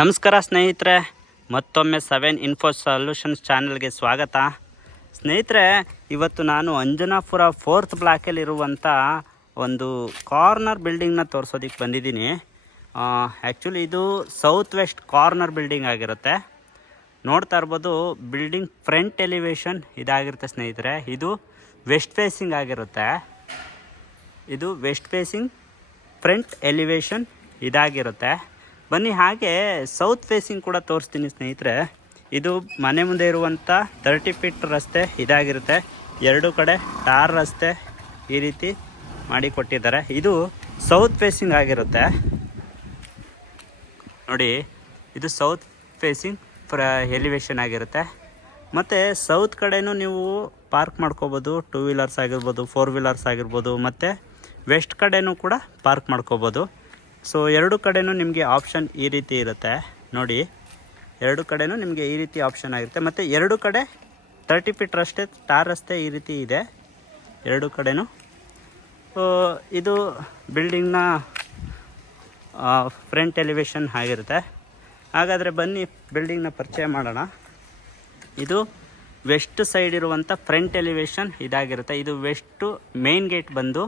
ನಮಸ್ಕಾರ ಸ್ನೇಹಿತರೆ, ಮತ್ತೊಮ್ಮೆ 7 ಇನ್ಫೋ ಸೊಲ್ಯೂಷನ್ಸ್ ಚಾನಲ್ಗೆ ಸ್ವಾಗತ. ಸ್ನೇಹಿತರೆ, ಇವತ್ತು ನಾನು ಅಂಜನಾಪುರ 4th ಬ್ಲಾಕಲ್ಲಿರುವಂಥ ಒಂದು ಕಾರ್ನರ್ ಬಿಲ್ಡಿಂಗ್ನ ತೋರಿಸೋದಕ್ಕೆ ಬಂದಿದ್ದೀನಿ. ಆ್ಯಕ್ಚುಲಿ ಇದು ಸೌತ್ ವೆಸ್ಟ್ ಕಾರ್ನರ್ ಬಿಲ್ಡಿಂಗ್ ಆಗಿರುತ್ತೆ. ನೋಡ್ತಾ ಇರ್ಬೋದು, ಬಿಲ್ಡಿಂಗ್ ಫ್ರಂಟ್ ಎಲಿವೇಶನ್ ಇದಾಗಿರುತ್ತೆ ಸ್ನೇಹಿತರೆ. ಇದು ವೆಸ್ಟ್ ಫೇಸಿಂಗ್ ಆಗಿರುತ್ತೆ. ಇದು ವೆಸ್ಟ್ ಫೇಸಿಂಗ್ ಫ್ರಂಟ್ ಎಲಿವೇಶನ್ ಇದಾಗಿರುತ್ತೆ. ಬನ್ನಿ, ಹಾಗೆ ಸೌತ್ ಫೇಸಿಂಗ್ ಕೂಡ ತೋರಿಸ್ತೀನಿ ಸ್ನೇಹಿತರೆ. ಇದು ಮನೆ ಮುಂದೆ ಇರುವಂಥ 30 ಫೀಟ್ ರಸ್ತೆ ಇದಾಗಿರುತ್ತೆ. ಎರಡು ಕಡೆ ಟಾರ್ ರಸ್ತೆ ಈ ರೀತಿ ಮಾಡಿಕೊಟ್ಟಿದ್ದಾರೆ. ಇದು ಸೌತ್ ಫೇಸಿಂಗ್ ಆಗಿರುತ್ತೆ ನೋಡಿ. ಇದು ಸೌತ್ ಫೇಸಿಂಗ್ ಎಲಿವೇಶನ್ ಆಗಿರುತ್ತೆ. ಮತ್ತು ಸೌತ್ ಕಡೆಯೂ ನೀವು ಪಾರ್ಕ್ ಮಾಡ್ಕೋಬೋದು. 2 ವೀಲರ್ಸ್ ಆಗಿರ್ಬೋದು, 4 ವೀಲರ್ಸ್ ಆಗಿರ್ಬೋದು. ಮತ್ತು ವೆಸ್ಟ್ ಕಡೆಯೂ ಕೂಡ ಪಾರ್ಕ್ ಮಾಡ್ಕೋಬೋದು. ಸೊ ಎರಡು ಕಡೆಯೂ ನಿಮಗೆ ಆಪ್ಷನ್ ಈ ರೀತಿ ಇರುತ್ತೆ ನೋಡಿ. ಎರಡು ಕಡೆಯೂ ನಿಮಗೆ ಈ ರೀತಿ ಆಪ್ಷನ್ ಆಗಿರುತ್ತೆ. ಮತ್ತು ಎರಡು ಕಡೆ 30 ಫೀಟ್ ರಸ್ತೆ, ಟಾರ್ ರಸ್ತೆ ಈ ರೀತಿ ಇದೆ ಎರಡು ಕಡೆಯೂ. ಇದು ಬಿಲ್ಡಿಂಗ್ನ ಫ್ರಂಟ್ ಎಲಿವೇಶನ್ ಆಗಿರುತ್ತೆ. ಹಾಗಾದರೆ ಬನ್ನಿ ಬಿಲ್ಡಿಂಗ್ನ ಪರಿಚಯ ಮಾಡೋಣ. ಇದು ವೆಸ್ಟ್ ಸೈಡ್ ಇರುವಂಥ ಫ್ರಂಟ್ ಎಲಿವೇಶನ್ ಇದಾಗಿರುತ್ತೆ. ಇದು ವೆಸ್ಟು ಮೇನ್ ಗೇಟ್ ಬಂದು,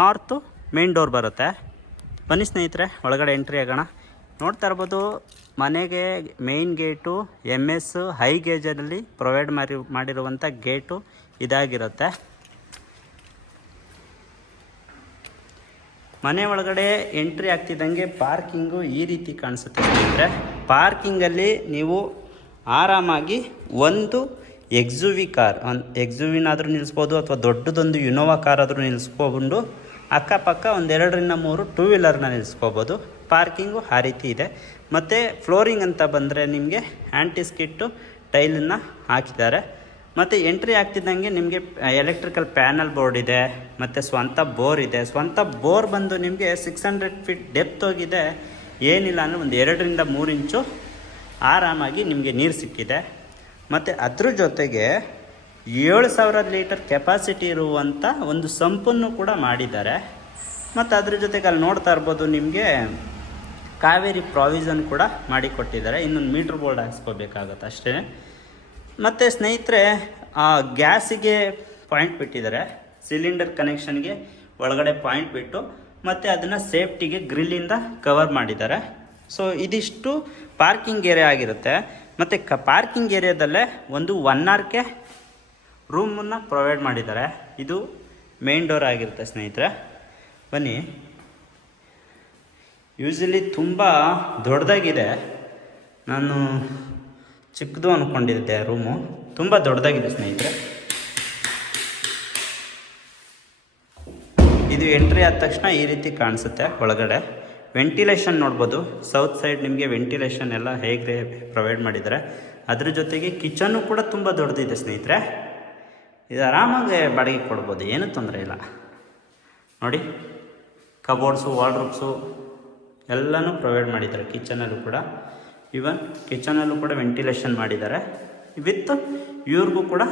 ನಾರ್ತು ಮೇನ್ ಡೋರ್ ಬರುತ್ತೆ. ಬನ್ನಿ ಸ್ನೇಹಿತರೆ, ಒಳಗಡೆ ಎಂಟ್ರಿ ಆಗೋಣ. ನೋಡ್ತಾ ಇರ್ಬೋದು, ಮನೆಗೆ ಮೇನ್ ಗೇಟು MS ಹೈ ಗೇಜಲ್ಲಿ ಪ್ರೊವೈಡ್ ಮಾಡಿರುವಂಥ ಗೇಟು ಇದಾಗಿರುತ್ತೆ. ಮನೆ ಒಳಗಡೆ ಎಂಟ್ರಿ ಆಗ್ತಿದ್ದಂಗೆ ಪಾರ್ಕಿಂಗು ಈ ರೀತಿ ಕಾಣಿಸುತ್ತೆ ಸ್ನೇಹಿತರೆ. ಪಾರ್ಕಿಂಗಲ್ಲಿ ನೀವು ಆರಾಮಾಗಿ ಒಂದು XUV ಕಾರ್, XUVನಾದರೂ ನಿಲ್ಲಿಸ್ಬೋದು, ಅಥವಾ ದೊಡ್ಡದೊಂದು ಇನೋವಾ ಕಾರ್ ಆದರೂ ನಿಲ್ಲಿಸ್ಕೊಂಡು ಅಕ್ಕಪಕ್ಕ 1 2 3 2 ವೀಲರ್ನ ನಿಲ್ಲಿಸ್ಕೋಬೋದು. ಪಾರ್ಕಿಂಗು ಆ ರೀತಿ ಇದೆ. ಮತ್ತು ಫ್ಲೋರಿಂಗ್ ಅಂತ ಬಂದರೆ ನಿಮಗೆ ಆ್ಯಂಟಿಸ್ಕಿಟ್ಟು ಟೈಲನ್ನು ಹಾಕಿದ್ದಾರೆ. ಮತ್ತು ಎಂಟ್ರಿ ಆಗ್ತಿದ್ದಂಗೆ ನಿಮಗೆ ಎಲೆಕ್ಟ್ರಿಕಲ್ ಪ್ಯಾನಲ್ ಬೋರ್ಡ್ ಇದೆ, ಮತ್ತು ಸ್ವಂತ ಬೋರ್ ಇದೆ. ಸ್ವಂತ ಬೋರ್ ಬಂದು ನಿಮಗೆ 600 ಫೀಟ್ ಡೆಪ್ತ್ ಹೋಗಿದೆ. ಏನಿಲ್ಲ ಅಂದರೆ ಒಂದು 2 3 ಇಂಚು ಆರಾಮಾಗಿ ನಿಮಗೆ ನೀರು ಸಿಕ್ಕಿದೆ. ಮತ್ತು ಅದ್ರ ಜೊತೆಗೆ 7000 ಲೀಟರ್ ಕೆಪಾಸಿಟಿ ಇರುವಂಥ ಒಂದು ಸಂಪನ್ನು ಕೂಡ ಮಾಡಿದ್ದಾರೆ. ಮತ್ತು ಅದ್ರ ಜೊತೆಗೆ ಅಲ್ಲಿ ನೋಡ್ತಾ ಇರ್ಬೋದು, ನಿಮಗೆ ಕಾವೇರಿ ಪ್ರಾವಿಷನ್ ಕೂಡ ಮಾಡಿಕೊಟ್ಟಿದ್ದಾರೆ. ಇನ್ನೊಂದು ಮೀಟ್ರ್ ಬೋರ್ಡ್ ಹಾಕ್ಸ್ಕೋಬೇಕಾಗತ್ತೆ ಅಷ್ಟೇ. ಮತ್ತು ಸ್ನೇಹಿತರೆ, ಗ್ಯಾಸಿಗೆ ಪಾಯಿಂಟ್ ಬಿಟ್ಟಿದ್ದಾರೆ. ಸಿಲಿಂಡರ್ ಕನೆಕ್ಷನ್ಗೆ ಒಳಗಡೆ ಪಾಯಿಂಟ್ ಬಿಟ್ಟು, ಮತ್ತು ಅದನ್ನು ಸೇಫ್ಟಿಗೆ ಗ್ರಿಲ್ಲಿಂದ ಕವರ್ ಮಾಡಿದ್ದಾರೆ. ಸೊ ಇದಿಷ್ಟು ಪಾರ್ಕಿಂಗ್ ಏರಿಯಾ ಆಗಿರುತ್ತೆ. ಮತ್ತು ಪಾರ್ಕಿಂಗ್ ಏರಿಯಾದಲ್ಲೇ ಒಂದು 1 RK ರೂಮನ್ನು ಪ್ರೊವೈಡ್ ಮಾಡಿದ್ದಾರೆ. ಇದು ಮೇನ್ ಡೋರ್ ಆಗಿರುತ್ತೆ ಸ್ನೇಹಿತರೆ. ಬನ್ನಿ, ಯೂಶಲಿ ತುಂಬ ದೊಡ್ಡದಾಗಿದೆ. ನಾನು ಚಿಕ್ಕದು ಅಂದ್ಕೊಂಡಿದ್ದೆ. ರೂಮು ತುಂಬ ದೊಡ್ಡದಾಗಿದೆ ಸ್ನೇಹಿತರೆ. ಇದು ಎಂಟ್ರಿ ಆದ ತಕ್ಷಣ ಈ ರೀತಿ ಕಾಣಿಸುತ್ತೆ. ಒಳಗಡೆ ವೆಂಟಿಲೇಷನ್ ನೋಡ್ಬೋದು. ಸೌತ್ ಸೈಡ್ ನಿಮಗೆ ವೆಂಟಿಲೇಷನ್ ಎಲ್ಲ ಹೇಗೆ ಪ್ರೊವೈಡ್ ಮಾಡಿದ್ದಾರೆ. ಅದ್ರ ಜೊತೆಗೆ ಕಿಚನ್ನು ಕೂಡ ತುಂಬ ದೊಡ್ಡದಿದೆ ಸ್ನೇಹಿತರೆ. ಇದು ಆರಾಮಾಗಿ ಬಾಡಿಗೆ ಕೊಡ್ಬೋದು, ಏನೂ ತೊಂದರೆ ಇಲ್ಲ ನೋಡಿ. ಕಬೋರ್ಡ್ಸು, ವಾರ್ಡ್ರೋಬ್ಸು ಎಲ್ಲನೂ ಪ್ರೊವೈಡ್ ಮಾಡಿದ್ದಾರೆ. ಕಿಚನಲ್ಲೂ ಕೂಡ, ಈವನ್ ಕಿಚನಲ್ಲೂ ಕೂಡ ವೆಂಟಿಲೇಷನ್ ಮಾಡಿದ್ದಾರೆ. ವಿತ್ ಇವ್ರಿಗೂ ಕೂಡ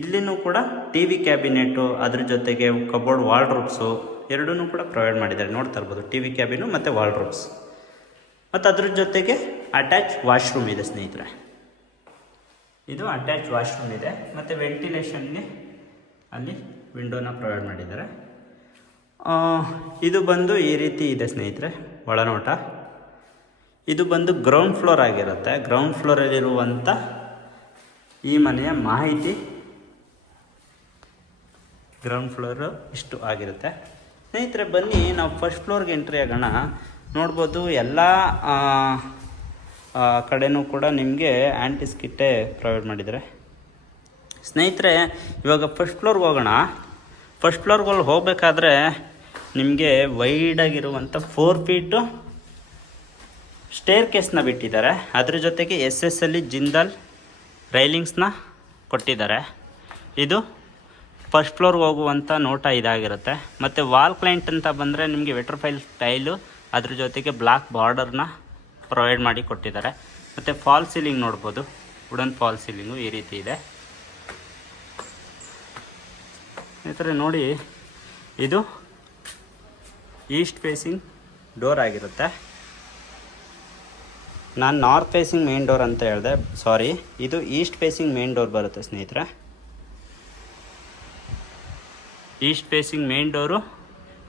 ಇಲ್ಲಿನೂ ಕೂಡ TV ಕ್ಯಾಬಿನೆಟು, ಅದ್ರ ಜೊತೆಗೆ ಕಬೋರ್ಡ್, ವಾರ್ಡ್ರೋಬ್ಸು ಎರಡೂ ಕೂಡ ಪ್ರೊವೈಡ್ ಮಾಡಿದ್ದಾರೆ. ನೋಡ್ತಾ ಇರ್ಬೋದು, TV ಕ್ಯಾಬಿನು ಮತ್ತು ವಾರ್ಡ್ರೋಬ್ಸ್. ಮತ್ತು ಅದ್ರ ಜೊತೆಗೆ ಅಟ್ಯಾಚ್ ವಾಶ್ರೂಮ್ ಇದೆ ಸ್ನೇಹಿತರೆ. ಇದು ಅಟ್ಯಾಚ್ ವಾಶ್ರೂಮ್ ಇದೆ. ಮತ್ತು ವೆಂಟಿಲೇಷನ್ಗೆ ಅಲ್ಲಿ ವಿಂಡೋನ ಪ್ರೊವೈಡ್ ಮಾಡಿದ್ದಾರೆ. ಇದು ಬಂದು ಈ ರೀತಿ ಇದೆ ಸ್ನೇಹಿತರೆ ಒಳನೋಟ. ಇದು ಬಂದು ಗ್ರೌಂಡ್ ಫ್ಲೋರ್ ಆಗಿರುತ್ತೆ. ಗ್ರೌಂಡ್ ಫ್ಲೋರಲ್ಲಿರುವಂಥ ಈ ಮನೆಯ ಮಾಹಿತಿ ಗ್ರೌಂಡ್ ಫ್ಲೋರು ಇಷ್ಟು ಆಗಿರುತ್ತೆ ಸ್ನೇಹಿತರೆ. ಬನ್ನಿ, ನಾವು ಫಸ್ಟ್ ಫ್ಲೋರ್ಗೆ ಎಂಟ್ರಿ ಆಗೋಣ. ನೋಡ್ಬೋದು, ಎಲ್ಲ ಕಡೆನೂ ಕೂಡ ನಿಮಗೆ ಆ್ಯಂಟಿಸ್ಕಿಟ್ಟೇ ಪ್ರೊವೈಡ್ ಮಾಡಿದ್ದಾರೆ ಸ್ನೇಹಿತರೆ. ಇವಾಗ ಫಸ್ಟ್ ಫ್ಲೋರ್ಗೆ ಹೋಗೋಣ. ಫಸ್ಟ್ ಫ್ಲೋರ್ಗೆ ಹೋಗಬೇಕಾದ್ರೆ ನಿಮಗೆ ವೈಡಾಗಿರುವಂಥ 4 ಫೀಟು ಸ್ಟೇರ್ ಕೇಸ್ನ ಬಿಟ್ಟಿದ್ದಾರೆ. ಅದ್ರ ಜೊತೆಗೆ SSL ಜಿಂದಾಲ್ ರೈಲಿಂಗ್ಸ್ನ ಕೊಟ್ಟಿದ್ದಾರೆ. ಇದು ಫಸ್ಟ್ ಫ್ಲೋರ್ಗೆ ಹೋಗುವಂಥ ನೋಟ ಇದಾಗಿರುತ್ತೆ. ಮತ್ತು ವಾಲ್ ಕ್ಲೈಂಟ್ ಅಂತ ಬಂದರೆ ನಿಮಗೆ ವೆಟ್ರಫೈಲ್ ಟೈಲು, ಅದ್ರ ಜೊತೆಗೆ ಬ್ಲಾಕ್ ಬಾರ್ಡರ್ನ ಪ್ರೊವೈಡ್ ಮಾಡಿ ಕೊಟ್ಟಿದ್ದಾರೆ. ಮತ್ತು ಫಾಲ್ ಸೀಲಿಂಗ್ ನೋಡ್ಬೋದು, ವುಡನ್ ಫಾಲ್ ಸೀಲಿಂಗು ಈ ರೀತಿ ಇದೆ. ಈ ಥರ ನೋಡಿ, ಇದು ಈಸ್ಟ್ ಫೇಸಿಂಗ್ ಡೋರ್ ಆಗಿರುತ್ತೆ. ನಾನು ನಾರ್ತ್ ಫೇಸಿಂಗ್ ಮೇನ್ ಡೋರ್ ಅಂತ ಹೇಳಿದೆ, ಸಾರಿ, ಇದು ಈಸ್ಟ್ ಫೇಸಿಂಗ್ ಮೇನ್ ಡೋರ್ ಬರುತ್ತೆ ಸ್ನೇಹಿತರೆ. East facing main door,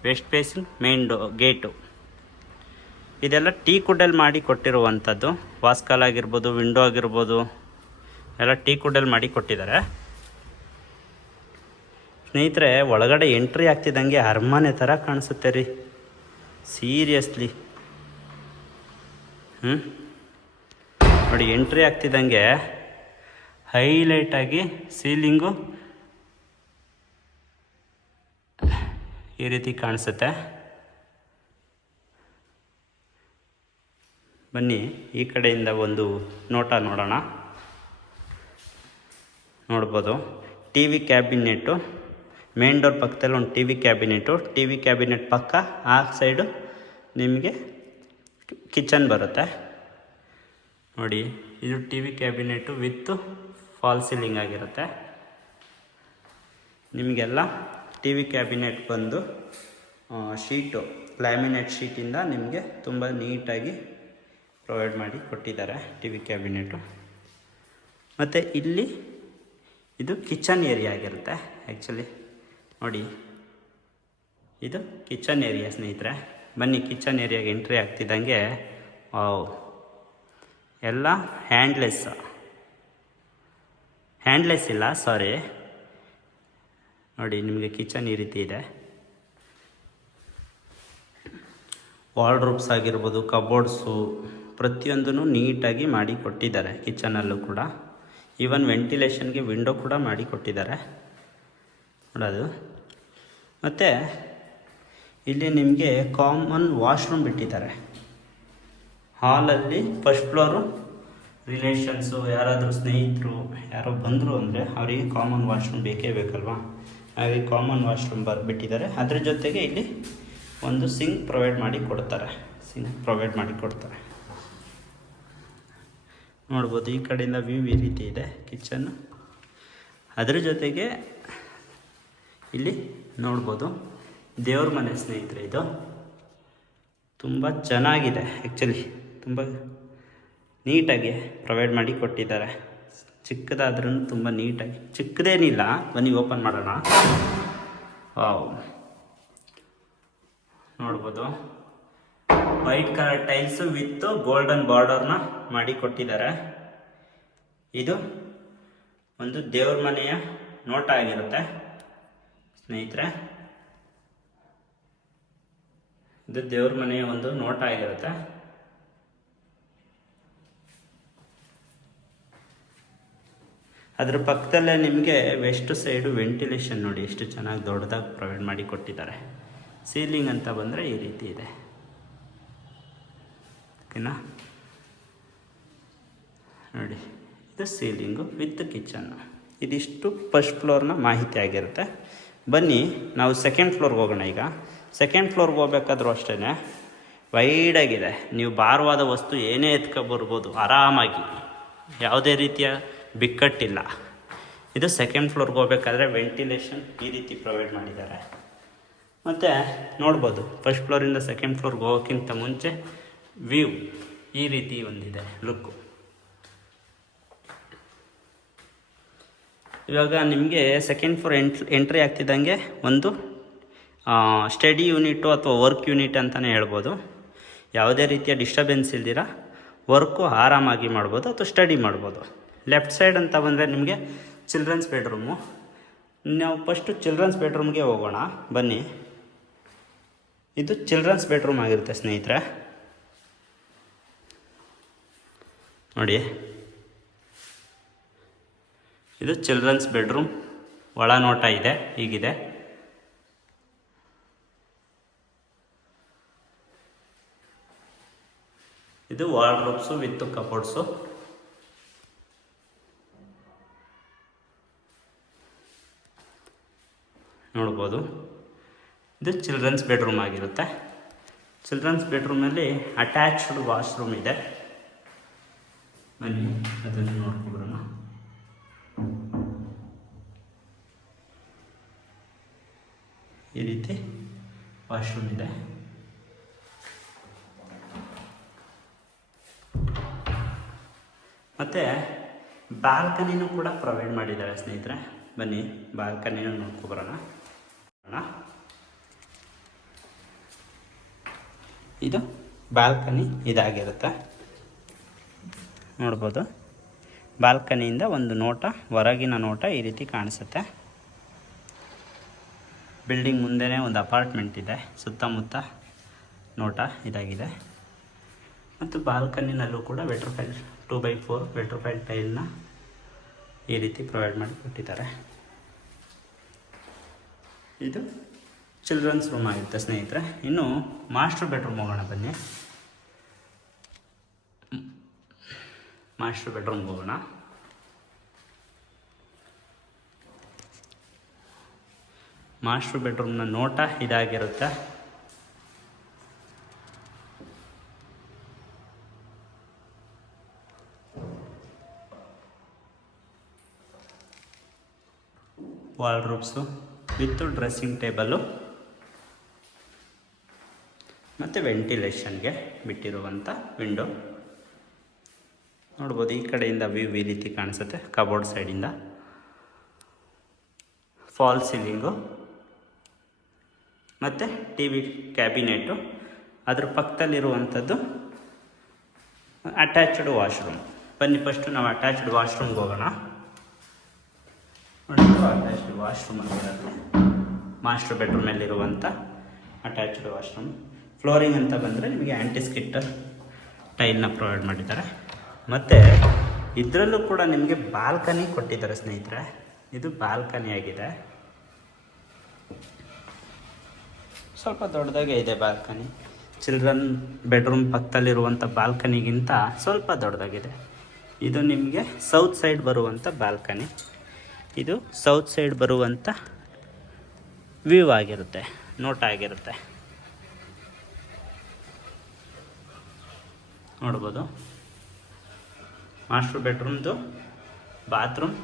west facing main gate. ಇದೆಲ್ಲ ಟೀಕ್ ವುಡ್ಡಲ್ಲಿ ಮಾಡಿ ಕೊಟ್ಟಿರುವಂಥದ್ದು. ವಾಸ್ಕಾಲ್ ಆಗಿರ್ಬೋದು, ವಿಂಡೋ ಆಗಿರ್ಬೋದು, ಎಲ್ಲ ಟೀಕ್ ವುಡ್ಡಲ್ಲಿ ಮಾಡಿ ಕೊಟ್ಟಿದ್ದಾರೆ ಸ್ನೇಹಿತರೆ. ಒಳಗಡೆ ಎಂಟ್ರಿ ಆಗ್ತಿದ್ದಂಗೆ ಅರಮನೆ ಥರ ಕಾಣಿಸುತ್ತೆ ರೀ, ಸೀರಿಯಸ್ಲಿ. ನೋಡಿ, ಎಂಟ್ರಿ ಆಗ್ತಿದ್ದಂಗೆ ಹೈಲೈಟಾಗಿ ಸೀಲಿಂಗು ಈ ರೀತಿ ಕಾಣಿಸುತ್ತೆ. ಬನ್ನಿ ಈ ಕಡೆಯಿಂದ ಒಂದು ನೋಟ ನೋಡೋಣ. ನೋಡ್ಬೋದು T V cabinet, main door ಪಕ್ಕದಲ್ಲಿ ಒಂದು T V cabinet, T V cabinet ಪಕ್ಕ ಆ ಸೈಡು ನಿಮಗೆ ಕಿಚನ್ ಬರುತ್ತೆ. ನೋಡಿ, ಇದು T V cabinet with fall ceiling ಆಗಿರುತ್ತೆ. ನಿಮಗೆಲ್ಲ ಟಿ ವಿ ಕ್ಯಾಬಿನೆಟ್ ಬಂದು ಶೀಟು, ಲ್ಯಾಮಿನೇಟ್ ಶೀಟಿಂದ ನಿಮಗೆ ತುಂಬ ನೀಟಾಗಿ ಪ್ರೊವೈಡ್ ಮಾಡಿ ಕೊಟ್ಟಿದ್ದಾರೆ ಟಿ ವಿ ಕ್ಯಾಬಿನೆಟು. ಮತ್ತು ಇಲ್ಲಿ ಇದು ಕಿಚನ್ ಏರಿಯಾ ಆಗಿರುತ್ತೆ ಆ್ಯಕ್ಚುಲಿ. ನೋಡಿ, ಇದು ಕಿಚನ್ ಏರಿಯಾ ಸ್ನೇಹಿತರೆ. ಬನ್ನಿ ಕಿಚನ್ ಏರಿಯಾಗೆ ಎಂಟ್ರಿ ಆಗ್ತಿದ್ದಂಗೆ ಎಲ್ಲ ಹ್ಯಾಂಡ್ಲೆಸ್ ಇಲ್ಲ, ಸಾರಿ. ನೋಡಿ, ನಿಮಗೆ ಕಿಚನ್ ಈ ರೀತಿ ಇದೆ. ವಾರ್ಡ್ರೋಬ್ಸ್ ಆಗಿರ್ಬೋದು, ಕಬೋರ್ಡ್ಸು, ಪ್ರತಿಯೊಂದೂ ನೀಟಾಗಿ ಮಾಡಿ ಕೊಟ್ಟಿದ್ದಾರೆ ಕಿಚನಲ್ಲೂ ಕೂಡ. ಈವನ್ ವೆಂಟಿಲೇಷನ್ಗೆ ವಿಂಡೋ ಕೂಡ ಮಾಡಿ ಕೊಟ್ಟಿದ್ದಾರೆ ನೋಡೋದು. ಮತ್ತು ಇಲ್ಲಿ ನಿಮಗೆ ಕಾಮನ್ ವಾಶ್ರೂಮ್ ಬಿಟ್ಟಿದ್ದಾರೆ ಹಾಲಲ್ಲಿ. ಫಸ್ಟ್ ಫ್ಲೋರು ರಿಲೇಷನ್ಸು, ಯಾರಾದರೂ ಸ್ನೇಹಿತರು ಯಾರೋ ಬಂದರು ಅಂದರೆ ಅವರಿಗೆ ಕಾಮನ್ ವಾಶ್ರೂಮ್ ಬೇಕೇ ಬೇಕಲ್ವಾ, ಹಾಗೆ ಕಾಮನ್ ವಾಶ್ರೂಮ್ ಬಿಟ್ಟಿದ್ದಾರೆ. ಅದ್ರ ಜೊತೆಗೆ ಇಲ್ಲಿ ಒಂದು ಸಿಂಕ್ ಪ್ರೊವೈಡ್ ಮಾಡಿ ಕೊಡ್ತಾರೆ. ನೋಡ್ಬೋದು, ಈ ಕಡೆಯಿಂದ ವ್ಯೂ ಈ ರೀತಿ ಇದೆ ಕಿಚನ್ನು. ಅದ್ರ ಜೊತೆಗೆ ಇಲ್ಲಿ ನೋಡ್ಬೋದು ದೇವ್ರ ಮನೆ ಸ್ನೇಹಿತರೆ. ಇದು ತುಂಬ ಚೆನ್ನಾಗಿದೆ ಆ್ಯಕ್ಚುಲಿ, ತುಂಬ ನೀಟಾಗಿ ಪ್ರೊವೈಡ್ ಮಾಡಿ ಕೊಟ್ಟಿದ್ದಾರೆ. ಚಿಕ್ಕದಾದ್ರೂ ತುಂಬ ನೀಟಾಗಿ, ಚಿಕ್ಕದೇನಿಲ್ಲ. ಬನ್ನಿ ಓಪನ್ ಮಾಡೋಣ. ವಾವ್, ನೋಡ್ಬೋದು white colour tiles with golden ಬಾರ್ಡರ್ನ ಮಾಡಿ ಕೊಟ್ಟಿದ್ದಾರೆ. ಇದು ಒಂದು ದೇವ್ರ ಮನೆಯ ನೋಟ ಆಗಿರುತ್ತೆ ಸ್ನೇಹಿತರೆ. ಇದು ದೇವ್ರ ಮನೆಯ ಒಂದು ನೋಟ ಆಗಿರುತ್ತೆ. ಅದ್ರ ಪಕ್ಕದಲ್ಲೇ ನಿಮಗೆ ವೆಸ್ಟ್ ಸೈಡು ವೆಂಟಿಲೇಷನ್ ನೋಡಿ ಎಷ್ಟು ಚೆನ್ನಾಗಿ ದೊಡ್ಡದಾಗಿ ಪ್ರೊವೈಡ್ ಮಾಡಿ ಕೊಟ್ಟಿದ್ದಾರೆ. ಸೀಲಿಂಗ್ ಅಂತ ಬಂದರೆ ಈ ರೀತಿ ಇದೆ, ಓಕೆನಾ. ನೋಡಿ, ಇದು ಸೀಲಿಂಗು ವಿತ್ ಕಿಚನ್ನು. ಇದಿಷ್ಟು ಫಸ್ಟ್ ಫ್ಲೋರ್ನ ಮಾಹಿತಿ ಆಗಿರುತ್ತೆ. ಬನ್ನಿ ನಾವು ಸೆಕೆಂಡ್ ಫ್ಲೋರ್ಗೆ ಹೋಗೋಣ. ಈಗ ಸೆಕೆಂಡ್ ಫ್ಲೋರ್ಗೆ ಹೋಗ್ಬೇಕಾದ್ರೂ ಅಷ್ಟೇ ವೈಡಾಗಿದೆ. ನೀವು ಭಾರವಾದ ವಸ್ತು ಏನೇ ಎತ್ಕೊಬರ್ಬೋದು ಆರಾಮಾಗಿ, ಯಾವುದೇ ರೀತಿಯ ಬಿಕ್ಕಟ್ಟಿಲ್ಲ. ಇದು ಸೆಕೆಂಡ್ ಫ್ಲೋರ್ಗೆ ಹೋಗ್ಬೇಕಾದ್ರೆ ವೆಂಟಿಲೇಷನ್ ಈ ರೀತಿ ಪ್ರೊವೈಡ್ ಮಾಡಿದ್ದಾರೆ. ಮತ್ತು ನೋಡ್ಬೋದು ಫಸ್ಟ್ ಫ್ಲೋರಿಂದ ಸೆಕೆಂಡ್ ಫ್ಲೋರ್ಗೆ ಹೋಗೋಕ್ಕಿಂತ ಮುಂಚೆ ವ್ಯೂ ಈ ರೀತಿ ಒಂದಿದೆ ಲುಕ್ಕು. ಇವಾಗ ನಿಮಗೆ ಸೆಕೆಂಡ್ ಫ್ಲೋರ್ ಎಂಟ್ರಿ ಆಗ್ತಿದ್ದಂಗೆ ಒಂದು ಸ್ಟಡಿ ಯೂನಿಟು ಅಥವಾ ವರ್ಕ್ ಯೂನಿಟ್ ಅಂತಲೇ ಹೇಳ್ಬೋದು. ಯಾವುದೇ ರೀತಿಯ ಡಿಸ್ಟರ್ಬೆನ್ಸ್ ಇಲ್ದಿರ ವರ್ಕು ಆರಾಮಾಗಿ ಮಾಡ್ಬೋದು ಅಥವಾ ಸ್ಟಡಿ ಮಾಡ್ಬೋದು. ಲೆಫ್ಟ್ ಸೈಡ್ ಅಂತ ಬಂದರೆ ನಿಮಗೆ ಚಿಲ್ಡ್ರನ್ಸ್ ಬೆಡ್ರೂಮು. ನಾವು ಫಸ್ಟು ಚಿಲ್ಡ್ರನ್ಸ್ ಬೆಡ್ರೂಮ್ಗೆ ಹೋಗೋಣ ಬನ್ನಿ. ಇದು ಚಿಲ್ಡ್ರನ್ಸ್ ಬೆಡ್ರೂಮ್ ಆಗಿರುತ್ತೆ ಸ್ನೇಹಿತರೆ. ನೋಡಿ, ಇದು ಚಿಲ್ಡ್ರನ್ಸ್ ಬೆಡ್ರೂಮ್ ಒಳನೋಟ ಇದೆ, ಹೀಗಿದೆ. ಇದು ವಾರ್ಡ್ರೋಬ್ಸು ವಿತ್ ಕಬೋರ್ಡ್ಸು. ನೋಡ್ಬೋದು, ಇದು ಚಿಲ್ಡ್ರನ್ಸ್ ಬೆಡ್ರೂಮ್ ಆಗಿರುತ್ತೆ. ಚಿಲ್ಡ್ರನ್ಸ್ ಬೆಡ್ರೂಮಲ್ಲಿ ಅಟ್ಯಾಚ್ಡ್ ವಾಶ್ರೂಮ್ ಇದೆ. ಬನ್ನಿ ಅದನ್ನು ನೋಡ್ಕೊಬರೋಣ. ಈ ರೀತಿ ವಾಶ್ರೂಮ್ ಇದೆ. ಮತ್ತು ಬಾಲ್ಕನಿನೂ ಕೂಡ ಪ್ರೊವೈಡ್ ಮಾಡಿದ್ದಾರೆ ಸ್ನೇಹಿತರೆ. ಬನ್ನಿ ಬಾಲ್ಕನಿನೂ ನೋಡ್ಕೊಬರೋಣ. ಇದು ಬಾಲ್ಕನಿ ಇದಾಗಿರುತ್ತೆ, ನೋಡ್ಬೋದು. ಬಾಲ್ಕನಿಯಿಂದ ಒಂದು ನೋಟ, ಹೊರಗಿನ ನೋಟ ಈ ರೀತಿ ಕಾಣಿಸುತ್ತೆ. ಬಿಲ್ಡಿಂಗ್ ಮುಂದೆನೇ ಒಂದು ಅಪಾರ್ಟ್ಮೆಂಟ್ ಇದೆ, ಸುತ್ತಮುತ್ತ ನೋಟ ಇದಾಗಿದೆ. ಮತ್ತು ಬಾಲ್ಕನಿನಲ್ಲೂ ಕೂಡ ವೆಟ್ರೋಫೈಲ್ 2x4 ವೆಟ್ರೋಫೈಲ್ ಟೈಲ್ನ ಈ ರೀತಿ ಪ್ರೊವೈಡ್ ಮಾಡಿ ಕೊಟ್ಟಿದ್ದಾರೆ. ಇದು ಚಿಲ್ಡ್ರನ್ಸ್ ರೂಮ್ ಆಗಿರುತ್ತೆ ಸ್ನೇಹಿತರೆ. ಇನ್ನು ಮಾಸ್ಟರ್ ಬೆಡ್ರೂಮ್ ಹೋಗೋಣ ಬನ್ನಿ. ಮಾಸ್ಟರ್ ಬೆಡ್ರೂಮ್ಗೆ ಹೋಗೋಣ. ಮಾಸ್ಟರ್ ಬೆಡ್ರೂಮ್ನ ನೋಟ ಇದಾಗಿರುತ್ತೆ. ವಾಲ್ಡ್ರೋಬ್ಸು ವಿತ್ ಡ್ರೆಸ್ಸಿಂಗ್ ಟೇಬಲ್ಲು ಮತ್ತು ವೆಂಟಿಲೇಷನ್ಗೆ ಬಿಟ್ಟಿರುವಂಥ ವಿಂಡೋ ನೋಡ್ಬೋದು. ಈ ಕಡೆಯಿಂದ ವ್ಯೂ ಈ ರೀತಿ ಕಾಣಿಸುತ್ತೆ. ಕಬೋರ್ಡ್ ಸೈಡಿಂದ ಫಾಲ್ ಸೀಲಿಂಗು ಮತ್ತು ಟಿ ವಿ ಕ್ಯಾಬಿನೆಟ್ಟು, ಅದ್ರ ಪಕ್ಕದಲ್ಲಿರುವಂಥದ್ದು ಅಟ್ಯಾಚ್ಡ್ ವಾಶ್ರೂಮ್. ಬನ್ನಿ ಫಸ್ಟು ನಾವು ಅಟ್ಯಾಚ್ಡ್ ವಾಶ್ರೂಮ್ಗೆ ಹೋಗೋಣ. ಅಟ್ಯಾಚ್ಡ್ ವಾಶ್ರೂಮ್ ಅಂತ ಮಾಸ್ಟರ್ ಬೆಡ್ರೂಮಲ್ಲಿರುವಂಥ ಅಟ್ಯಾಚ್ಡ್ ವಾಶ್ರೂಮ್. ಫ್ಲೋರಿಂಗ್ ಅಂತ ಬಂದರೆ ನಿಮಗೆ ಆ್ಯಂಟಿಸ್ಕಿಟ್ ಟೈಲ್ನ ಪ್ರೊವೈಡ್ ಮಾಡಿದ್ದಾರೆ. ಮತ್ತು ಇದರಲ್ಲೂ ಕೂಡ ನಿಮಗೆ ಬಾಲ್ಕನಿ ಕೊಟ್ಟಿದ್ದಾರೆ ಸ್ನೇಹಿತರೆ. ಇದು ಬಾಲ್ಕನಿ ಆಗಿದೆ, ಸ್ವಲ್ಪ ದೊಡ್ಡದಾಗೆ ಇದೆ ಬಾಲ್ಕನಿ. ಚಿಲ್ಡ್ರನ್ ಬೆಡ್ರೂಮ್ ಪಕ್ಕದಲ್ಲಿರುವಂಥ ಬಾಲ್ಕನಿಗಿಂತ ಸ್ವಲ್ಪ ದೊಡ್ಡದಾಗಿದೆ. ಇದು ನಿಮಗೆ ಸೌತ್ ಸೈಡ್ ಬರುವಂಥ ಬಾಲ್ಕನಿ. ಇದು ಸೌತ್ ಸೈಡ್ ಬರುವಂಥ ವ್ಯೂ ಆಗಿರುತ್ತೆ, ನೋಟ ಆಗಿರುತ್ತೆ, ನೋಡ್ಬೋದು. ಮಾಸ್ಟರ್ ಬೆಡ್ರೂಮ್ದು ಬಾತ್ರೂಮ್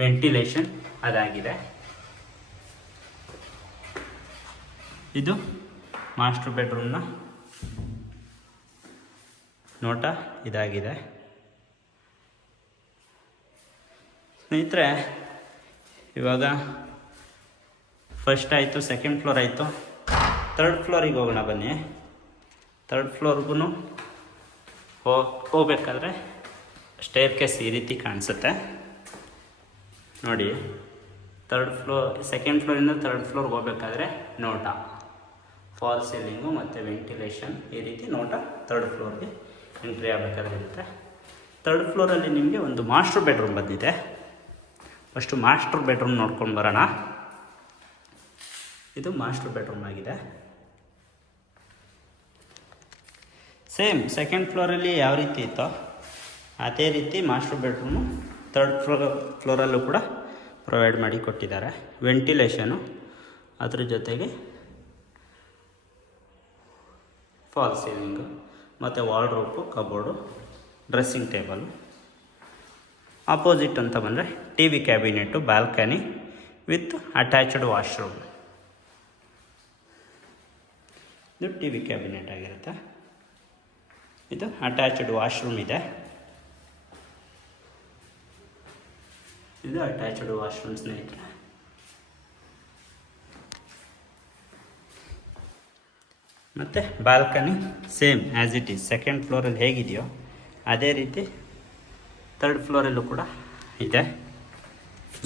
ವೆಂಟಿಲೇಷನ್ ಅದಾಗಿದೆ. ಇದು ಮಾಸ್ಟರ್ ಬೆಡ್ರೂಮ್ನ ನೋಟ ಇದಾಗಿದೆ ಸ್ನೇಹಿತರೆ. ಇವಾಗ ಫಸ್ಟ್ ಆಯಿತು, ಸೆಕೆಂಡ್ ಫ್ಲೋರ್ ಆಯಿತು, ಥರ್ಡ್ ಫ್ಲೋರಿಗೆ ಹೋಗೋಣ ಬನ್ನಿ. ಥರ್ಡ್ ಫ್ಲೋರ್ಗೂ ಹೋಗ್ಬೇಕಾದ್ರೆ ಸ್ಟೇರ್ ಕೇಸ್ ಈ ರೀತಿ ಕಾಣಿಸುತ್ತೆ ನೋಡಿ. ಸೆಕೆಂಡ್ ಫ್ಲೋರಿಂದ ಥರ್ಡ್ ಫ್ಲೋರ್ಗೆ ಹೋಗ್ಬೇಕಾದ್ರೆ ನೋಟ, ಫಾಲ್ ಸೀಲಿಂಗು ಮತ್ತು ವೆಂಟಿಲೇಷನ್ ಈ ರೀತಿ ನೋಟ ಥರ್ಡ್ ಫ್ಲೋರ್ಗೆ ಎಂಟ್ರಿ ಆಗಬೇಕಾದ್ರೆ ಇರುತ್ತೆ. ಥರ್ಡ್ ಫ್ಲೋರಲ್ಲಿ ನಿಮಗೆ ಒಂದು ಮಾಸ್ಟರ್ ಬೆಡ್ರೂಮ್ ಬಂದಿದೆ. ಫಸ್ಟು ಮಾಸ್ಟರ್ ಬೆಡ್ರೂಮ್ ನೋಡ್ಕೊಂಡು ಬರೋಣ. ಇದು ಮಾಸ್ಟರ್ ಬೆಡ್ರೂಮ್ ಆಗಿದೆ. ಸೇಮ್ ಸೆಕೆಂಡ್ ಫ್ಲೋರಲ್ಲಿ ಯಾವ ರೀತಿ ಇತ್ತೋ ಅದೇ ರೀತಿ ಮಾಸ್ಟರ್ ಬೆಡ್ರೂಮು ಥರ್ಡ್ ಫ್ಲೋರಲ್ಲೂ ಕೂಡ ಪ್ರೊವೈಡ್ ಮಾಡಿ ಕೊಟ್ಟಿದ್ದಾರೆ. ವೆಂಟಿಲೇಷನು, ಅದ್ರ ಜೊತೆಗೆ ಫಾಲ್ ಸೀಲಿಂಗು ಮತ್ತು wardrobe, cupboard, dressing table. Opposite ಅಂತ ಬಂದರೆ T V cabinet, balcony with attached washroom. ಇದು ಟಿ ವಿ ಕ್ಯಾಬಿನೆಟ್ ಆಗಿರುತ್ತೆ. ಇದು ಅಟ್ಯಾಚ್ಡ್ ವಾಶ್ರೂಮ್ ಇದೆ. ಇದು ಅಟ್ಯಾಚ್ಡ್ ವಾಶ್ರೂಮ್ ಸ್ನೇಹಿತರೆ. ಮತ್ತು balcony same as it is second ಫ್ಲೋರಲ್ಲಿ ಹೇಗಿದೆಯೋ ಅದೇ ರೀತಿ ಥರ್ಡ್ ಫ್ಲೋರಲ್ಲೂ ಕೂಡ ಇದೆ.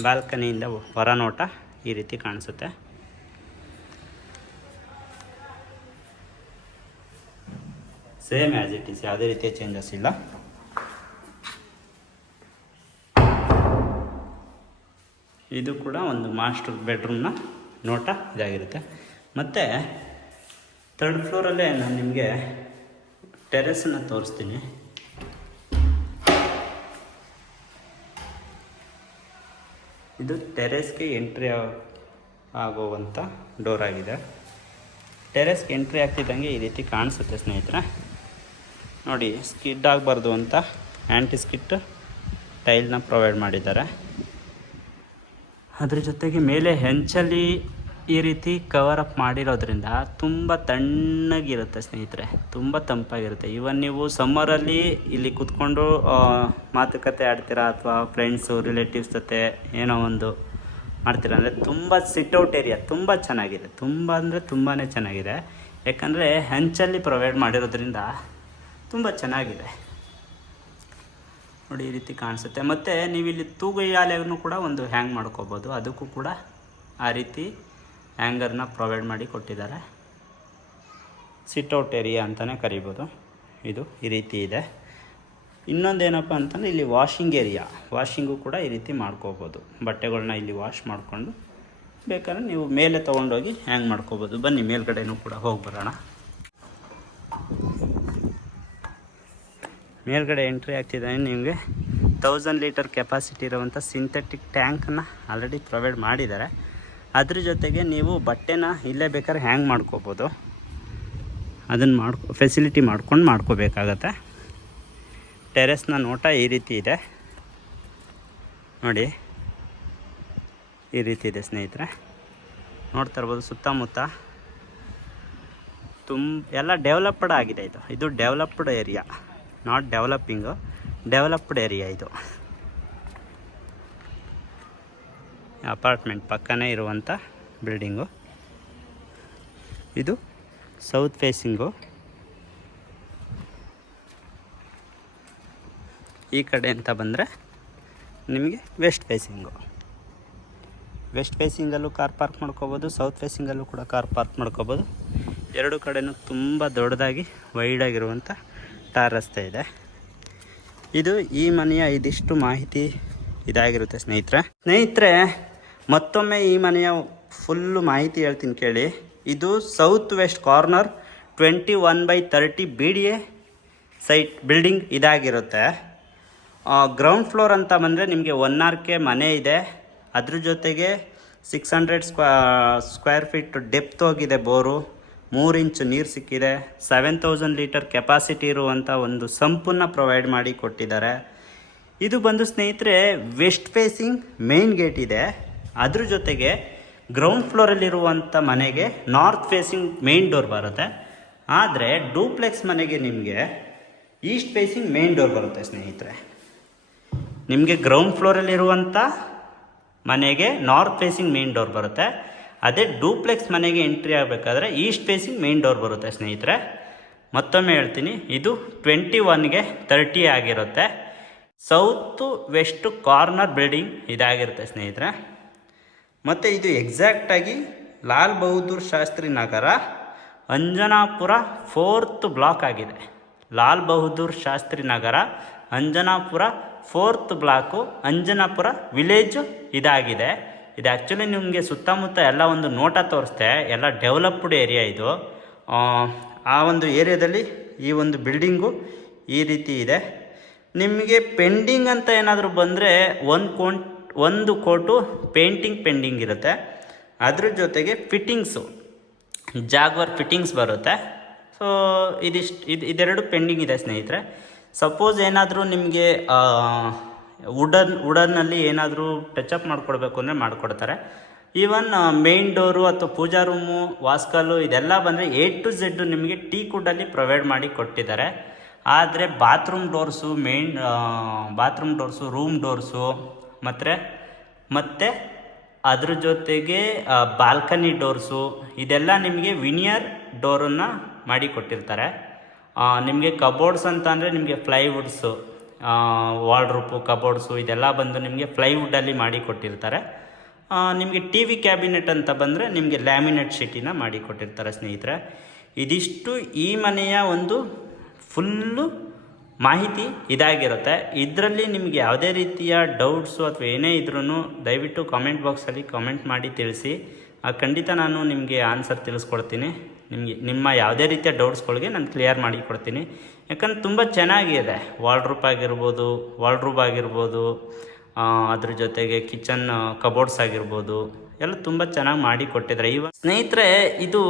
ಬಾಲ್ಕನಿಯಿಂದ ಹೊರನೋಟ ಈ ರೀತಿ ಕಾಣಿಸುತ್ತೆ. ಸೇಮ್ ಆ್ಯಸ್ ಇಟ್ ಈಸ್, ಯಾವುದೇ ರೀತಿಯ ಚೇಂಜಸ್ ಇಲ್ಲ. ಇದು ಕೂಡ ಒಂದು ಮಾಸ್ಟರ್ ಬೆಡ್ರೂಮ್ನ ನೋಟ ಇದಾಗಿರುತ್ತೆ. ಮತ್ತು ಥರ್ಡ್ ಫ್ಲೋರಲ್ಲೇ ನಾನು ನಿಮಗೆ ಟೆರೆಸನ್ನು ತೋರಿಸ್ತೀನಿ. ಇದು ಟೆರೆಸ್ಗೆ ಎಂಟ್ರಿ ಆಗುವಂಥ ಡೋರ್ ಆಗಿದೆ. ಟೆರೆಸ್ಗೆ ಎಂಟ್ರಿ ಆಗ್ತಿದ್ದಂಗೆ ಈ ರೀತಿ ಕಾಣಿಸುತ್ತೆ ಸ್ನೇಹಿತರೆ. ನೋಡಿ, ಸ್ಕಿಡ್ ಆಗಬಾರ್ದು ಅಂತ ಆ್ಯಂಟಿ ಸ್ಕಿಟ್ ಟೈಲ್ನ ಪ್ರೊವೈಡ್ ಮಾಡಿದ್ದಾರೆ. ಅದ್ರ ಜೊತೆಗೆ ಮೇಲೆ ಹೆಂಚಲ್ಲಿ ಈ ರೀತಿ ಕವರ್ ಅಪ್ ಮಾಡಿರೋದ್ರಿಂದ ತುಂಬ ತಣ್ಣಗಿರುತ್ತೆ ಸ್ನೇಹಿತರೆ, ತುಂಬ ತಂಪಾಗಿರುತ್ತೆ. ಈವನ್ ನೀವು ಸಮ್ಮರಲ್ಲಿ ಇಲ್ಲಿ ಕೂತ್ಕೊಂಡು ಮಾತುಕತೆ ಆಡ್ತೀರಾ ಅಥವಾ ಫ್ರೆಂಡ್ಸು ರಿಲೇಟಿವ್ಸ್ ಜೊತೆ ಏನೋ ಒಂದು ಮಾಡ್ತೀರಾ ಅಂದರೆ ತುಂಬ ಸಿಟ್ಔಟ್ ಏರಿಯಾ ತುಂಬ ಚೆನ್ನಾಗಿದೆ, ತುಂಬ ಅಂದರೆ ತುಂಬಾ ಚೆನ್ನಾಗಿದೆ. ಯಾಕಂದರೆ ಹಂಚಲ್ಲಿ ಪ್ರೊವೈಡ್ ಮಾಡಿರೋದ್ರಿಂದ ತುಂಬ ಚೆನ್ನಾಗಿದೆ ನೋಡಿ, ಈ ರೀತಿ ಕಾಣಿಸುತ್ತೆ. ಮತ್ತು ನೀವು ಇಲ್ಲಿ ತೂಗುಯ್ಯಾಲೆಯನ್ನು ಕೂಡ ಒಂದು ಹ್ಯಾಂಗ್ ಮಾಡ್ಕೋಬೋದು, ಅದಕ್ಕೂ ಕೂಡ ಆ ರೀತಿ ಹ್ಯಾಂಗರ್ನ ಪ್ರೊವೈಡ್ ಮಾಡಿ ಕೊಟ್ಟಿದ್ದಾರೆ. ಸಿಟ್ಔಟ್ ಏರಿಯಾ ಅಂತಲೇ ಕರಿಬೋದು. ಇದು ಈ ರೀತಿ ಇದೆ. ಇನ್ನೊಂದೇನಪ್ಪ ಅಂತಂದರೆ ಇಲ್ಲಿ ವಾಷಿಂಗ್ ಏರಿಯಾ, ವಾಷಿಂಗು ಕೂಡ ಈ ರೀತಿ ಮಾಡ್ಕೋಬೋದು. ಬಟ್ಟೆಗಳನ್ನ ಇಲ್ಲಿ ವಾಶ್ ಮಾಡಿಕೊಂಡು ಬೇಕಾದ್ರೆ ನೀವು ಮೇಲೆ ತೊಗೊಂಡೋಗಿ ಹ್ಯಾಂಗ್ ಮಾಡ್ಕೋಬೋದು. ಬನ್ನಿ ಮೇಲ್ಗಡೆನೂ ಕೂಡ ಹೋಗಿ ಬರೋಣ. ಮೇಲ್ಗಡೆ ಎಂಟ್ರಿ ಆಗ್ತಿದ್ದಾನೆ. ನಿಮಗೆ 1000 ಲೀಟರ್ ಕೆಪಾಸಿಟಿ ಇರುವಂಥ ಸಿಂಥೆಟಿಕ್ ಟ್ಯಾಂಕನ್ನು ಆಲ್ರೆಡಿ ಪ್ರೊವೈಡ್ ಮಾಡಿದ್ದಾರೆ. ಅದ್ರ ಜೊತೆಗೆ ನೀವು ಬಟ್ಟೆನ ಇಲ್ಲೇ ಬೇಕಾದ್ರೆ ಹ್ಯಾಂಗ್ ಮಾಡ್ಕೋಬೋದು. ಅದನ್ನು ಫೆಸಿಲಿಟಿ ಮಾಡ್ಕೋಬೇಕಾಗತ್ತೆ. ಟೆರೆಸ್ನ ನೋಟ ಈ ರೀತಿ ಇದೆ ನೋಡಿ, ಈ ರೀತಿ ಇದೆ ಸ್ನೇಹಿತರೆ. ನೋಡ್ತಾ ಇರ್ಬೋದು ಸುತ್ತಮುತ್ತ ಎಲ್ಲ ಡೆವಲಪ್ಡ್ ಆಗಿದೆ. ಇದು developed area, not developing, developed area. ಇದು ಅಪಾರ್ಟ್ಮೆಂಟ್ ಪಕ್ಕನೇ ಇರುವಂಥ ಬಿಲ್ಡಿಂಗು. ಇದು ಸೌತ್ ಫೇಸಿಂಗು. ಈ ಕಡೆ ಅಂತ ಬಂದರೆ ನಿಮಗೆ ವೆಸ್ಟ್ ಫೇಸಿಂಗು. ವೆಸ್ಟ್ ಫೇಸಿಂಗಲ್ಲೂ ಕಾರ್ ಪಾರ್ಕ್ ಮಾಡ್ಕೋಬೋದು, ಸೌತ್ ಫೇಸಿಂಗಲ್ಲೂ ಕೂಡ ಕಾರ್ ಪಾರ್ಕ್ ಮಾಡ್ಕೋಬೋದು. ಎರಡು ಕಡೆಯೂ ತುಂಬ ದೊಡ್ಡದಾಗಿ ವೈಡಾಗಿರುವಂಥ ಟಾರ್ ರಸ್ತೆ ಇದೆ. ಇದು ಈ ಮನೆಯ ಇದಿಷ್ಟು ಮಾಹಿತಿ ಇದಾಗಿರುತ್ತೆ ಸ್ನೇಹಿತರೆ. ಮತ್ತೊಮ್ಮೆ ಈ ಮನೆಯ ಫುಲ್ಲು ಮಾಹಿತಿ ಹೇಳ್ತೀನಿ ಕೇಳಿ. ಇದು south west corner 21/30 BDA site building ಇದಾಗಿರುತ್ತೆ. ಗ್ರೌಂಡ್ ಫ್ಲೋರ್ ಅಂತ ಬಂದರೆ ನಿಮಗೆ 1 RK ಮನೆ ಇದೆ. ಅದ್ರ ಜೊತೆಗೆ 600 ಸ್ಕ್ವೇರ್ ಫೀಟ್ ಡೆಪ್ತ್ ಹೋಗಿದೆ ಬೋರು, 3 ಇಂಚ್ ನೀರು ಸಿಕ್ಕಿದೆ. 7000 ಲೀಟರ್ ಕೆಪಾಸಿಟಿ ಇರುವಂಥ ಒಂದು ಸಂಪನ್ನ ಪ್ರೊವೈಡ್ ಮಾಡಿ ಕೊಟ್ಟಿದ್ದಾರೆ. ಇದು ಬಂದು ಸ್ನೇಹಿತರೆ ವೆಸ್ಟ್ ಫೇಸಿಂಗ್ ಮೇನ್ ಗೇಟ್ ಇದೆ. ಅದ್ರ ಜೊತೆಗೆ ಗ್ರೌಂಡ್ ಫ್ಲೋರಲ್ಲಿರುವಂಥ ಮನೆಗೆ ನಾರ್ತ್ ಫೇಸಿಂಗ್ ಮೇನ್ ಡೋರ್ ಬರುತ್ತೆ. ಆದರೆ ಡೂಪ್ಲೆಕ್ಸ್ ಮನೆಗೆ ನಿಮಗೆ ಈಸ್ಟ್ ಫೇಸಿಂಗ್ ಮೇನ್ ಡೋರ್ ಬರುತ್ತೆ ಸ್ನೇಹಿತರೆ. ನಿಮಗೆ ಗ್ರೌಂಡ್ ಫ್ಲೋರಲ್ಲಿರುವಂಥ ಮನೆಗೆ ನಾರ್ತ್ ಫೇಸಿಂಗ್ ಮೇನ್ ಡೋರ್ ಬರುತ್ತೆ. ಅದೇ ಡೂಪ್ಲೆಕ್ಸ್ ಮನೆಗೆ ಎಂಟ್ರಿ ಆಗಬೇಕಾದ್ರೆ ಈಸ್ಟ್ ಫೇಸಿಂಗ್ ಮೇನ್ ಡೋರ್ ಬರುತ್ತೆ ಸ್ನೇಹಿತರೆ. ಮತ್ತೊಮ್ಮೆ ಹೇಳ್ತೀನಿ, ಇದು 21ಗೆ 30 ಆಗಿರುತ್ತೆ. ಸೌತು ವೆಸ್ಟ್ ಕಾರ್ನರ್ ಬಿಲ್ಡಿಂಗ್ ಇದಾಗಿರುತ್ತೆ ಸ್ನೇಹಿತರೆ. ಮತ್ತು ಇದು ಎಕ್ಸಾಕ್ಟಾಗಿ ಲಾಲ್ ಬಹದ್ದೂರ್ ಶಾಸ್ತ್ರಿ ನಗರ, ಅಂಜನಾಪುರ 4th ಬ್ಲಾಕ್ ಆಗಿದೆ. Lal Bahadur Shastri Nagar, Anjanapura 4th block, Anjanapura village ಇದಾಗಿದೆ. ಇದು ಆ್ಯಕ್ಚುಲಿ ನಿಮಗೆ ಸುತ್ತಮುತ್ತ ಎಲ್ಲ ಒಂದು ನೋಟ ತೋರಿಸ್ತೆ. ಎಲ್ಲ ಡೆವಲಪ್ಡ್ ಏರಿಯಾ ಇದು. ಆ ಒಂದು ಏರಿಯಾದಲ್ಲಿ ಈ ಒಂದು ಬಿಲ್ಡಿಂಗು ಈ ರೀತಿ ಇದೆ. ನಿಮಗೆ ಪೆಂಡಿಂಗ್ ಅಂತ ಏನಾದರೂ ಬಂದರೆ 1 ಕೋಟು ಪೇಂಟಿಂಗ್ ಪೆಂಡಿಂಗ್ ಇರುತ್ತೆ. ಅದ್ರ ಜೊತೆಗೆ ಫಿಟ್ಟಿಂಗ್ಸು, ಜಾಗ್ವರ್ ಫಿಟ್ಟಿಂಗ್ಸ್ ಬರುತ್ತೆ. ಸೊ ಇದೆರಡು ಪೆಂಡಿಂಗ್ ಇದೆ ಸ್ನೇಹಿತರೆ. ಸಪೋಸ್ ಏನಾದರೂ ನಿಮಗೆ ವುಡನ್ನಲ್ಲಿ ಏನಾದರೂ ಟಚಪ್ ಮಾಡಿಕೊಡ್ಬೇಕು ಅಂದರೆ ಮಾಡಿಕೊಡ್ತಾರೆ. ಈವನ್ ಮೇನ್ ಡೋರು ಅಥವಾ ಪೂಜಾ ರೂಮು, ವಾಸ್ಕಲ್ಲು ಇದೆಲ್ಲ ಬಂದರೆ A to Z ನಿಮಗೆ ಟೀಕ್ವುಡ್ಡಲ್ಲಿ ಪ್ರೊವೈಡ್ ಮಾಡಿ ಕೊಟ್ಟಿದ್ದಾರೆ. ಆದರೆ bathroom doors, bathroom doors, room doors ಮತ್ತು ಅದ್ರ ಜೊತೆಗೆ ಬಾಲ್ಕನಿ ಡೋರ್ಸು ಇದೆಲ್ಲ ನಿಮಗೆ ವಿನಿಯರ್ ಡೋರನ್ನು ಮಾಡಿ ಕೊಟ್ಟಿರ್ತಾರೆ. ನಿಮಗೆ ಕಬೋರ್ಡ್ಸ್ ಅಂತ ಅಂದರೆ ನಿಮಗೆ ಪ್ಲೈವುಡ್ಸು, ವಾರ್ಡ್ರೋಬು, ಕಬೋರ್ಡ್ಸು ಇದೆಲ್ಲ ಬಂದು ನಿಮಗೆ ಪ್ಲೈವುಡ್ಡಲ್ಲಿ ಮಾಡಿ ಕೊಟ್ಟಿರ್ತಾರೆ. ನಿಮಗೆ TV ಕ್ಯಾಬಿನೆಟ್ ಅಂತ ಬಂದರೆ ನಿಮಗೆ ಲ್ಯಾಮಿನೇಟ್ ಶೀಟಿನ ಮಾಡಿ ಕೊಟ್ಟಿರ್ತಾರೆ ಸ್ನೇಹಿತರೆ. ಇದಿಷ್ಟು ಈ ಮನೆಯ ಒಂದು ಫುಲ್ಲು ಮಾಹಿತಿ ಇದಾಗಿರುತ್ತೆ. ಇದರಲ್ಲಿ ನಿಮಗೆ ಯಾವುದೇ ರೀತಿಯ ಡೌಟ್ಸು ಅಥವಾ ಏನೇ ಇದ್ರೂ ದಯವಿಟ್ಟು ಕಾಮೆಂಟ್ ಬಾಕ್ಸಲ್ಲಿ ಕಾಮೆಂಟ್ ಮಾಡಿ ತಿಳಿಸಿ. ಖಂಡಿತ ನಾನು ನಿಮಗೆ ಆನ್ಸರ್ ತಿಳಿಸ್ಕೊಡ್ತೀನಿ. ನಿಮ್ಮ ಯಾವುದೇ ರೀತಿಯ ಡೌಟ್ಸ್ಗಳಿಗೆ ನಾನು ಕ್ಲಿಯರ್ ಮಾಡಿ ಕೊಡ್ತೀನಿ. ಯಾಕಂದ್ರೆ ತುಂಬ ಚೆನ್ನಾಗಿದೆ. ವಾರ್ಡ್ರೋಬ್ ಆಗಿರ್ಬೋದು, ಅದ್ರ ಜೊತೆಗೆ ಕಿಚನ್ ಕಬೋರ್ಡ್ಸ್ ಆಗಿರ್ಬೋದು, ಎಲ್ಲ ತುಂಬ ಚೆನ್ನಾಗಿ ಮಾಡಿ ಕೊಟ್ಟಿದ್ದಾರೆ. ಸ್ನೇಹಿತರೆ, ಇದು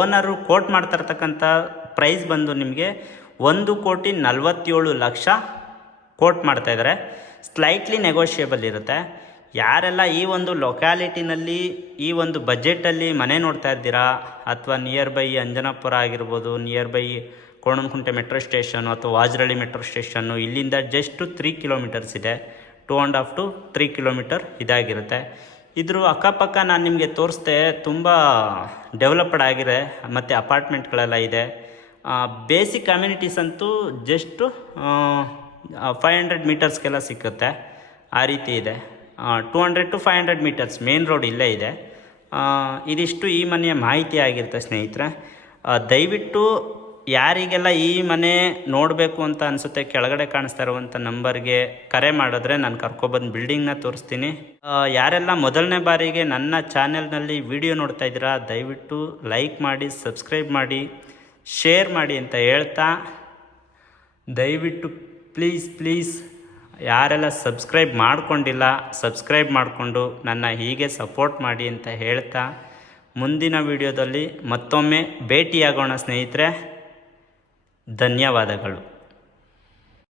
ಓನರು ಕೋಟ್ ಮಾಡ್ತಾ ಇರ್ತಕ್ಕಂಥ ಪ್ರೈಸ್ ಬಂದು ನಿಮಗೆ 1,47,00,000 ಕೋಟ್ ಮಾಡ್ತಾಯಿದ್ದಾರೆ. ಸ್ಲೈಟ್ಲಿ ನೆಗೋಷಿಯೇಬಲ್ ಇರುತ್ತೆ. ಯಾರೆಲ್ಲ ಈ ಒಂದು ಲೊಕ್ಯಾಲಿಟಿನಲ್ಲಿ ಈ ಒಂದು ಬಜೆಟಲ್ಲಿ ಮನೆ ನೋಡ್ತಾ ಇದ್ದೀರಾ, ಅಥವಾ ನಿಯರ್ ಬೈ ಅಂಜನಾಪುರ ಆಗಿರ್ಬೋದು, near by Konanakunte metro station ಅಥವಾ ವಾಜರಳ್ಳಿ ಮೆಟ್ರೋ ಸ್ಟೇಷನ್ನು, ಇಲ್ಲಿಂದ ಜಸ್ಟ್ 3 ಕಿಲೋಮೀಟರ್ಸ್ ಇದೆ. 2.5 to 3 ಕಿಲೋಮೀಟರ್ ಇದಾಗಿರುತ್ತೆ. ಇದ್ರ ಅಕ್ಕಪಕ್ಕ ನಾನು ನಿಮಗೆ ತೋರಿಸ್ದೆ, ತುಂಬ ಡೆವಲಪ್ಡ್ ಆಗಿದೆ ಮತ್ತು ಅಪಾರ್ಟ್ಮೆಂಟ್ಗಳೆಲ್ಲ ಇದೆ. ಬೇಸಿಕ್ ಕಮ್ಯುನಿಟೀಸ್ ಅಂತೂ ಜಸ್ಟು 500 ಮೀಟರ್ಸ್ಗೆಲ್ಲ ಸಿಕ್ಕುತ್ತೆ, ಆ ರೀತಿ ಇದೆ. 200 to 500 ಮೀಟರ್ಸ್ ಮೇನ್ ರೋಡ್ ಇಲ್ಲೇ ಇದೆ. ಇದಿಷ್ಟು ಈ ಮನೆಯ ಮಾಹಿತಿ ಆಗಿರುತ್ತೆ ಸ್ನೇಹಿತರೆ. ದಯವಿಟ್ಟು ಯಾರಿಗೆಲ್ಲ ಈ ಮನೆ ನೋಡಬೇಕು ಅಂತ ಅನಿಸುತ್ತೆ, ಕೆಳಗಡೆ ಕಾಣಿಸ್ತಾ ಇರುವಂಥ ನಂಬರ್ಗೆ ಕರೆ ಮಾಡಿದ್ರೆ ನಾನು ಕರ್ಕೊಬಂದು ಬಿಲ್ಡಿಂಗ್ನ ತೋರಿಸ್ತೀನಿ. ಯಾರೆಲ್ಲ ಮೊದಲನೇ ಬಾರಿಗೆ ನನ್ನ ಚಾನೆಲ್ನಲ್ಲಿ ವಿಡಿಯೋ ನೋಡ್ತಾ ಇದ್ದೀರಾ, ದಯವಿಟ್ಟು ಲೈಕ್ ಮಾಡಿ, ಸಬ್ಸ್ಕ್ರೈಬ್ ಮಾಡಿ, ಶೇರ್ ಮಾಡಿ ಅಂತ ಹೇಳ್ತಾ, ದಯವಿಟ್ಟು ಪ್ಲೀಸ್ ಯಾರೆಲ್ಲ ಸಬ್ಸ್ಕ್ರೈಬ್ ಮಾಡ್ಕೊಂಡಿಲ್ಲ ಸಬ್ಸ್ಕ್ರೈಬ್ ಮಾಡಿಕೊಂಡು ನನ್ನ ಹೀಗೆ ಸಪೋರ್ಟ್ ಮಾಡಿ ಅಂತ ಹೇಳ್ತಾ, ಮುಂದಿನ ವಿಡಿಯೋದಲ್ಲಿ ಮತ್ತೊಮ್ಮೆ ಭೇಟಿಯಾಗೋಣ ಸ್ನೇಹಿತರೆ. ಧನ್ಯವಾದಗಳು.